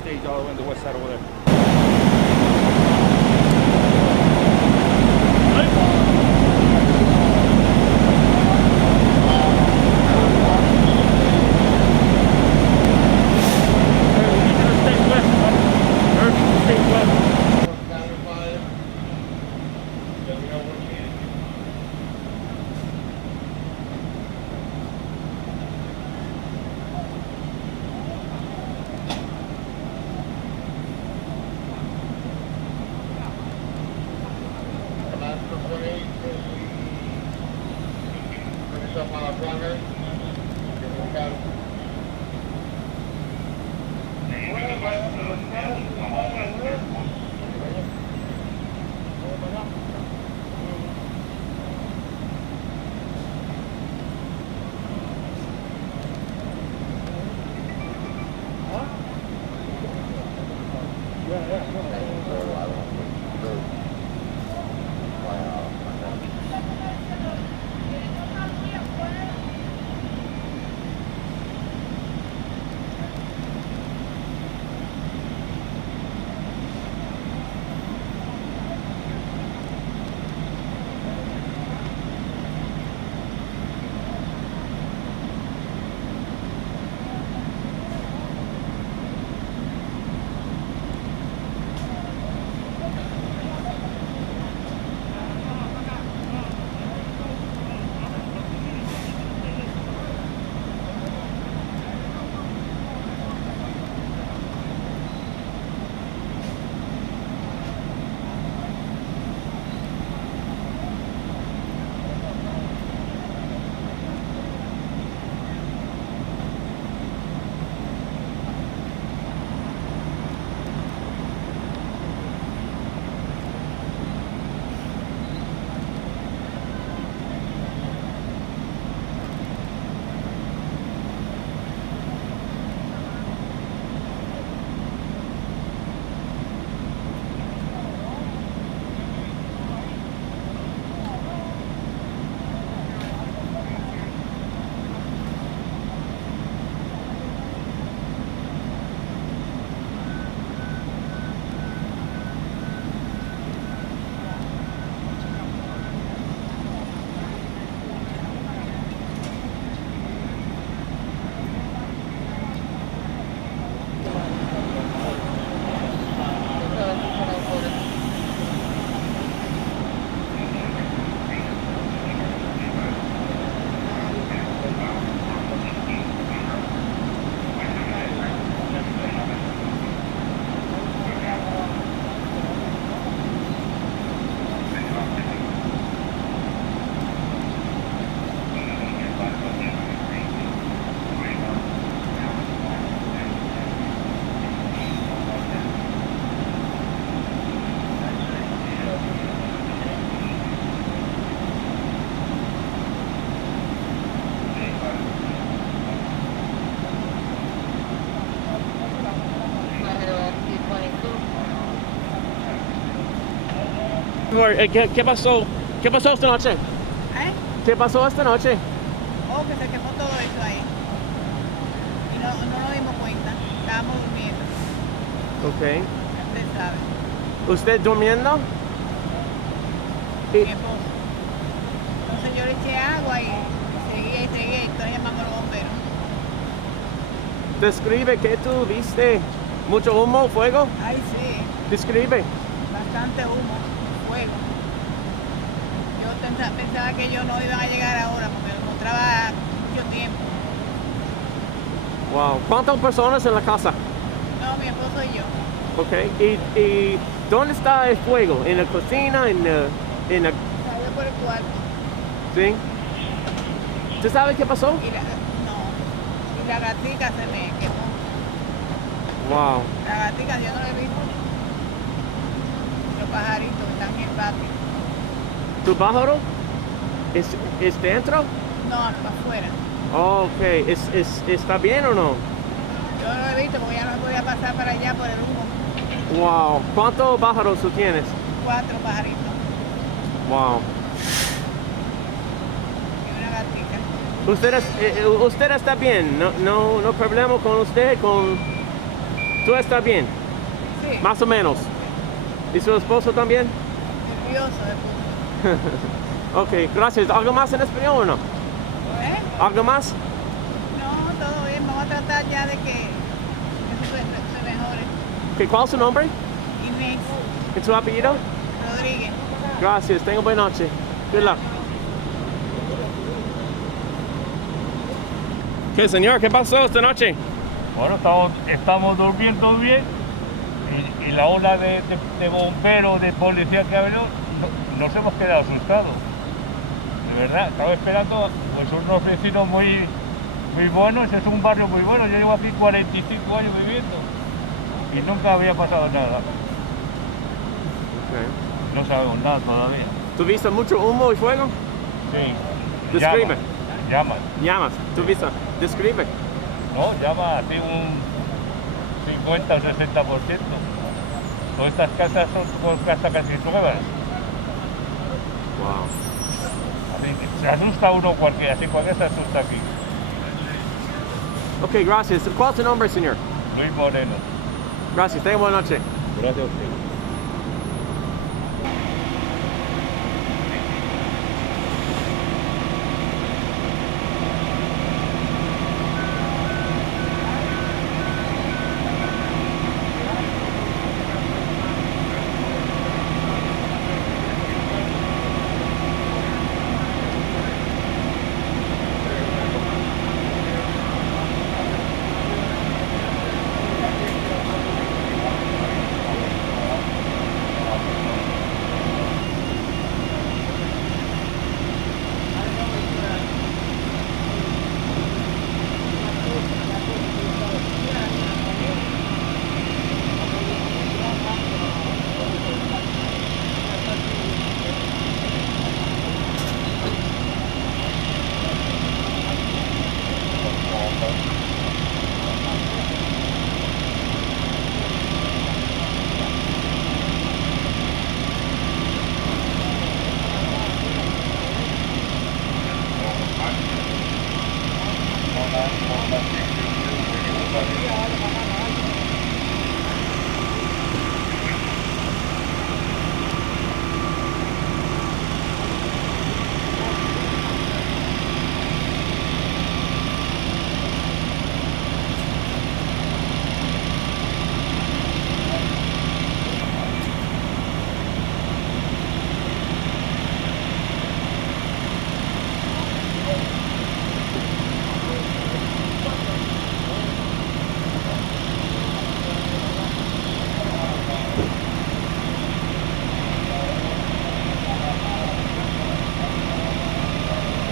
Stage all the way on the west side over there. ¿Qué pasó? ¿Qué pasó esta noche? ¿Qué pasó esta noche? Oh, que se quemó todo eso ahí. Y no nos dimos cuenta. Estábamos durmiendo. Ok. Usted sabe. ¿Usted durmiendo? Mi esposo. Entonces yo le eché agua y seguía. Entonces llamamos a los bomberos. Describe qué tú viste. ¿Mucho humo, fuego? Ay, sí. Describe. Bastante humo, fuego. Yo pensaba que ellos no iban a llegar ahora porque lo encontraba mucho tiempo. Wow. ¿Cuántas personas en la casa? No, mi esposo y yo. Ok. ¿Y dónde está el fuego? ¿En la cocina? ¿En la... Salió por el cuarto. ¿Sí? ¿Usted sabe qué pasó? Y la gatica se me quemó. Wow. La gatica yo no la he visto. Los pajaritos están en el patio. ¿Tu pájaro? ¿Es dentro? No, afuera. Oh, ok. ¿Está bien o no? Yo no lo he visto porque ya no podía pasar para allá por el humo. Wow. ¿Cuántos pájaros tú tienes? 4 pajaritos Wow. y una gatica. ¿Usted está bien? No problema con usted? ¿Tú estás bien? Sí. Más o menos. ¿Y su esposo también? Nervioso de puto. Ok, gracias. ¿Algo más en español o no? ¿Algo más? No, todo bien. Vamos a tratar ya de que eso se mejore. Okay, ¿cuál es su nombre? Inés ¿Y su apellido? Rodríguez. Gracias. Tenga buena noche. Good luck. ¿Qué, señor? ¿Qué pasó esta noche? Bueno, estamos durmiendo bien y la ola de bomberos, de policía que ha venido, nos hemos quedado asustados. De verdad, estaba esperando pues unos vecinos muy buenos, es un barrio muy bueno, yo llevo aquí 45 años viviendo y nunca había pasado nada. Okay. No sabemos nada todavía. ¿Tuviste mucho humo y fuego? Sí. Describe. Llamas. Llamas. ¿Tuviste? Describe. No, llama así un 50 o 60%. Todas estas casas son casas casi nuevas. Wow. Así que se asusta uno cualquiera, así cualquiera se asusta aquí. Ok, gracias. ¿Cuál es tu nombre, señor? Luis Moreno. Gracias. Tenga buena noche. Gracias a usted.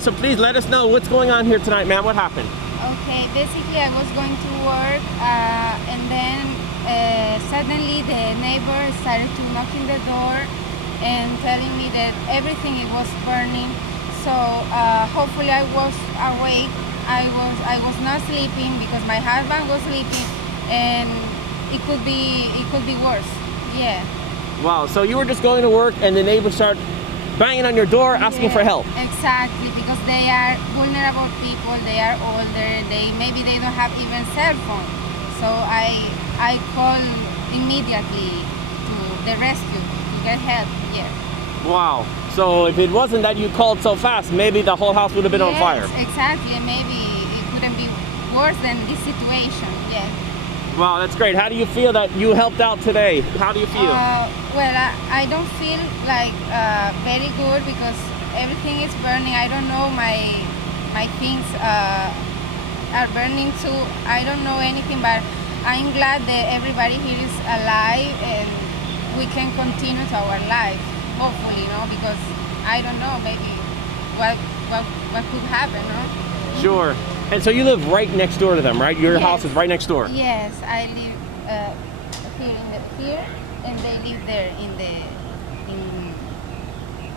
So please let us know what's going on here tonight, ma'am. What happened? Okay, basically I was going to work and then suddenly the neighbor started to knocking the door and telling me that everything it was burning. So hopefully I was awake. I was not sleeping because my husband was sleeping, and it could be worse. Yeah. Wow, so you were just going to work and the neighbors start banging on your door asking for help. Exactly, because they are vulnerable people, they are older, maybe they don't have even cell phone. So I call immediately to the rescue to get help. Yeah. Wow. So if it wasn't that you called so fast, maybe the whole house would have been on fire. Exactly, and maybe it couldn't be worse than this situation. Yeah. Wow, that's great. How do you feel that you helped out today? How do you feel? Well, I don't feel like very good because everything is burning. I don't know, my things are burning too. I don't know anything, but I'm glad that everybody here is alive and we can continue to our life, hopefully, because I don't know, maybe what could happen, no? Sure. And so you live right next door to them, right? Your house is right next door. Yes, I live here, and they live there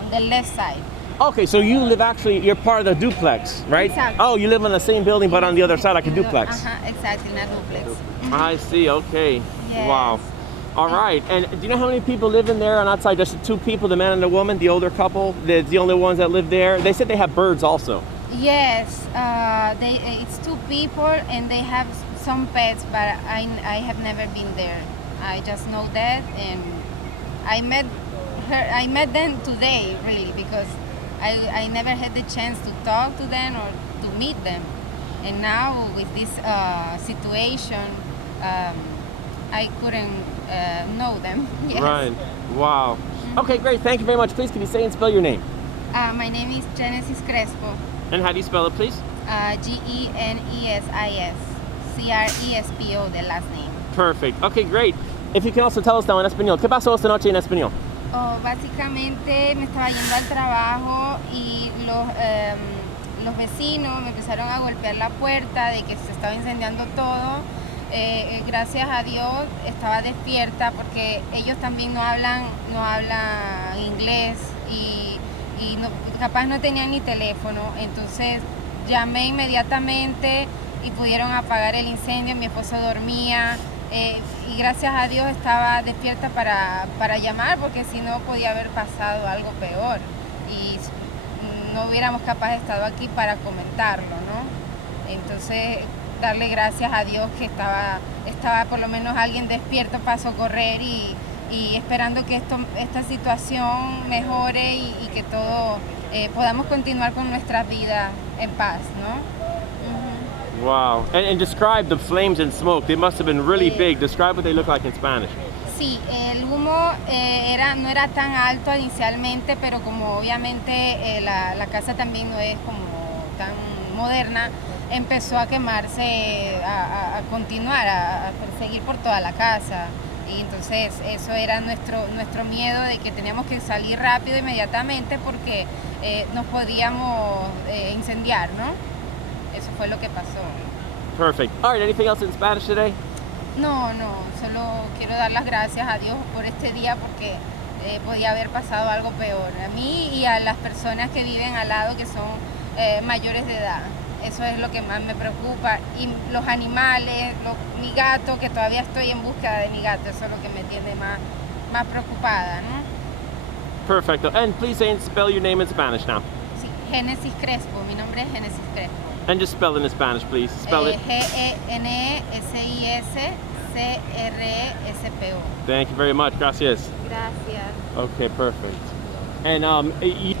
on the left side. Okay, so you live you're part of the duplex, right? Exactly. Oh, you live in the same building, but on the other side, like a duplex. Exactly, not duplex. I see. Okay. Yes. Wow. All right. And do you know how many people live in there on outside? Just the two people, the man and the woman, the older couple. They're the only ones that live there. They said they have birds also. Yes, it's two people and they have some pets, but I have never been there. I just know that, and I met them today really because I never had the chance to talk to them or to meet them, and now with this situation, I couldn't know them. Yes. Right. Wow. Okay, great. Thank you very much. Please, can you say and spell your name? My name is Genesis Crespo. And how do you spell it, please? Genesis Crespo, the last name. Perfect. Okay, great. If you can also tell us now en español. ¿Qué pasó esta noche en español? Básicamente me estaba yendo al trabajo y los vecinos me empezaron a golpear la puerta de que se estaba incendiando todo. Gracias a Dios estaba despierta porque ellos también no hablan inglés y capaz no tenían ni teléfono, entonces llamé inmediatamente y pudieron apagar el incendio. Mi esposo dormía y gracias a Dios estaba despierta para llamar, porque si no podía haber pasado algo peor y no hubiéramos capaz estado aquí para comentarlo, ¿no? Entonces darle gracias a Dios que estaba por lo menos alguien despierto para socorrer y esperando que esta situación mejore y que todo podamos continuar con nuestras vidas en paz, ¿no? Wow. And describe the flames and smoke. They must have been really big. Describe what they look like in Spanish. Sí, el humo no era tan alto inicialmente, pero como obviamente la casa también no es como tan moderna, empezó a quemarse, a continuar, a perseguir por toda la casa. Y entonces eso era nuestro miedo de que teníamos que salir rápido inmediatamente porque nos podíamos incendiar, ¿no? Eso fue lo que pasó. Perfect. All right, anything else in Spanish today? No, solo quiero dar las gracias a Dios por este día porque podía haber pasado algo peor. A mí y a las personas que viven al lado que son mayores de edad. Eso es lo que más me preocupa. Y los animales, mi gato, que todavía estoy en búsqueda de mi gato, eso es lo que me tiene más preocupada, ¿no? Perfect. And please say and spell your name in Spanish now. Sí, Genesis Crespo. Mi nombre es Genesis Crespo. And just spell it in Spanish, please. Spell it. Genesiscrespo. Thank you very much. Gracias. Gracias. Okay, perfect. And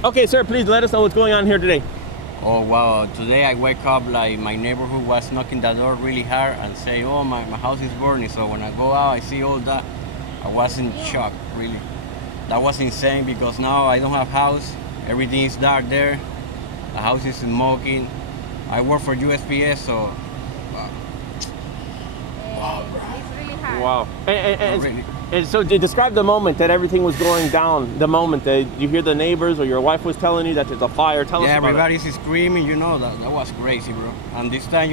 okay, sir, please let us know what's going on here today. Oh wow, today I wake up like my neighborhood was knocking the door really hard and say, oh my house is burning. So when I go out, I see all that. I was in shock, really. That was insane because now I don't have house. Everything is dark there. The house is smoking. I work for USPS, so Wow, it's really hard. Wow. really. And so describe the moment that everything was going down, the moment that you hear the neighbors or your wife was telling you that there's a fire. Tell us about it. Everybody's screaming, that was crazy, bro. And this time,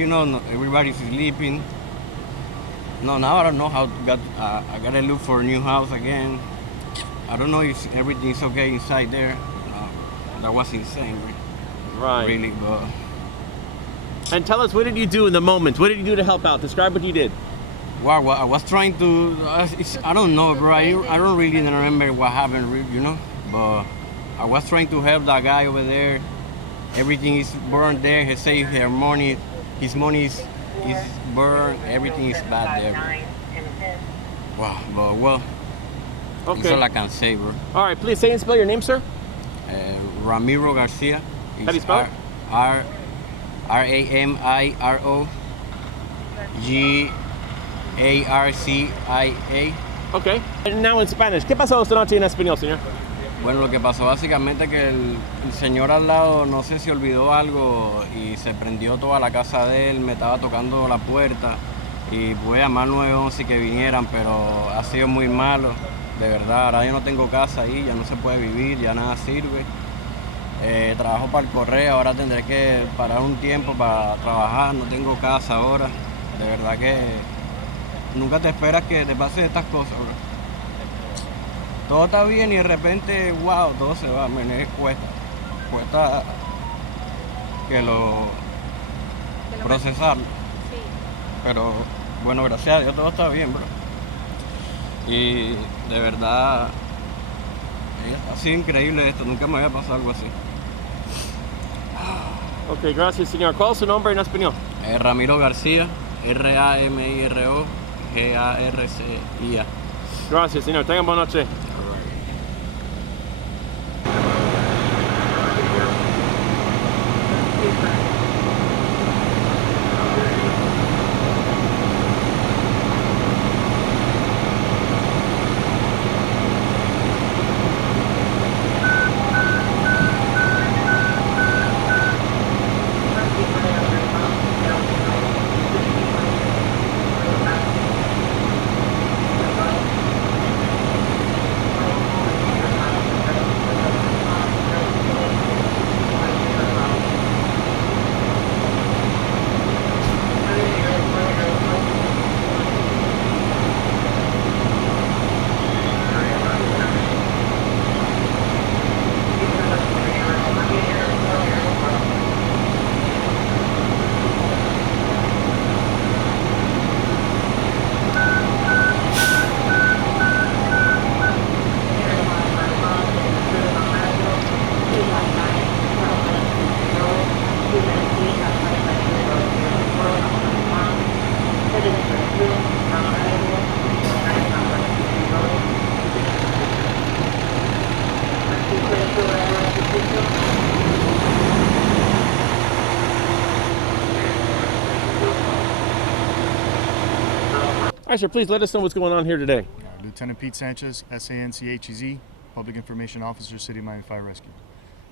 everybody's sleeping. No, now I don't know how I gotta look for a new house again. I don't know if everything's okay inside there. That was insane, Right. really, but... And tell us, what did you do in the moment? What did you do to help out? Describe what you did. Wow, well, I was trying to. I don't know, bro. I don't really remember what happened, you know. But I was trying to help that guy over there. Everything is burned there. He say his money is burned. Everything is bad there. Wow, but well, that's Okay. all I can say, bro. All right, please say and spell your name, sir. Ramiro Garcia. How do you spell it? Ramiro Garcia. Okay. And now in Spanish. ¿Qué pasó esta noche en español, señor? Bueno, lo que pasó básicamente que el señor al lado no sé si olvidó algo y se prendió toda la casa de él, me estaba tocando la puerta y pude llamar 911 que vinieran, pero ha sido muy malo, de verdad. Ahora yo no tengo casa ahí, ya no se puede vivir, ya nada sirve. Trabajo para el correo, ahora tendré que parar un tiempo para trabajar, no tengo casa ahora. De verdad que nunca te esperas que te pasen estas cosas, bro. Todo está bien y de repente, wow, todo se va, cuesta que lo procesarlo. Pero bueno, gracias a Dios todo está bien, bro. Y de verdad, ha sido increíble esto, nunca me había pasado algo así. Ok, gracias, señor. ¿Cuál es su nombre en español? Ramiro García, RAMIRO GARCIA. Gracias, señor. Tengan buena noche. All right, sir, please let us know what's going on here today. Lieutenant Pete Sanchez, SANCHEZ, Public Information Officer, City of Miami Fire Rescue.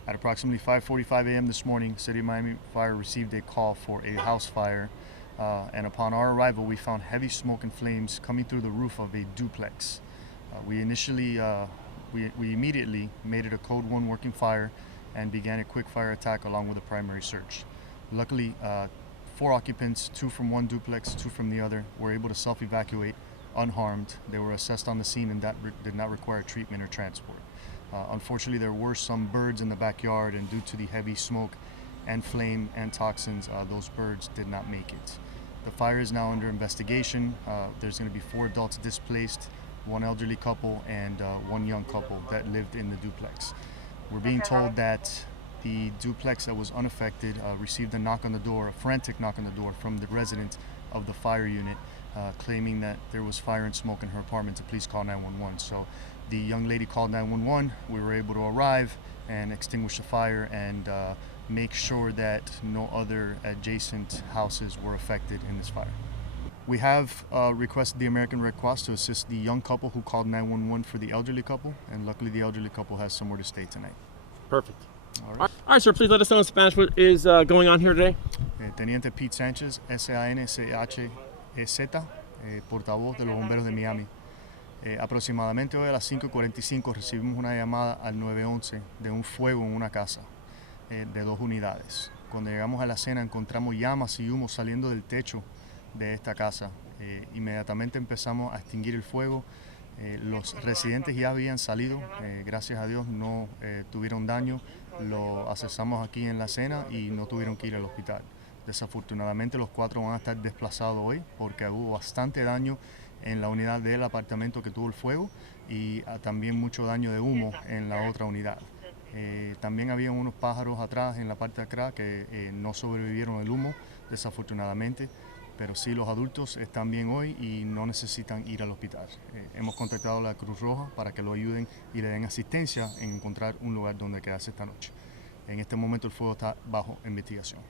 At approximately 5:45 a.m. this morning, City of Miami Fire received a call for a house fire, and upon our arrival, we found heavy smoke and flames coming through the roof of a duplex. We immediately made it a Code 1 working fire and began a quick fire attack along with a primary search. Luckily, 4 occupants, 2 from one duplex, 2 from the other, were able to self-evacuate unharmed. They were assessed on the scene and that did not require treatment or transport. Unfortunately, there were some birds in the backyard, and due to the heavy smoke and flame and toxins, those birds did not make it. The fire is now under investigation. There's going to be 4 adults displaced, 1 elderly couple, and 1 young couple that lived in the duplex. We're being told that the duplex that was unaffected received a knock on the door, a frantic knock on the door from the resident of the fire unit, claiming that there was fire and smoke in her apartment to please call 911. So the young lady called 911. We were able to arrive and extinguish the fire and make sure that no other adjacent houses were affected in this fire. We have requested the American Red Cross to assist the young couple who called 911 for the elderly couple, and luckily the elderly couple has somewhere to stay tonight. Perfect. All right. All right, sir, please let us know in Spanish what is going on here today. Teniente Pete Sánchez, SANCHEZ, portavoz de los bomberos de Miami. Aproximadamente hoy a las 5:45 recibimos una llamada al 911 de un fuego en una casa de 2 unidades. Cuando llegamos a la escena encontramos llamas y humo saliendo del techo de esta casa. Inmediatamente empezamos a extinguir el fuego. Los residentes ya habían salido, gracias a Dios no tuvieron daño. Lo accesamos aquí en la escena y no tuvieron que ir al hospital. Desafortunadamente los 4 van a estar desplazados hoy porque hubo bastante daño en la unidad del apartamento que tuvo el fuego y también mucho daño de humo en la otra unidad. También había unos pájaros atrás en la parte de atrás que no sobrevivieron el humo, desafortunadamente, pero sí los adultos están bien hoy y no necesitan ir al hospital. Hemos contactado a la Cruz Roja para que lo ayuden y le den asistencia en encontrar un lugar donde quedarse esta noche. En este momento el fuego está bajo investigación.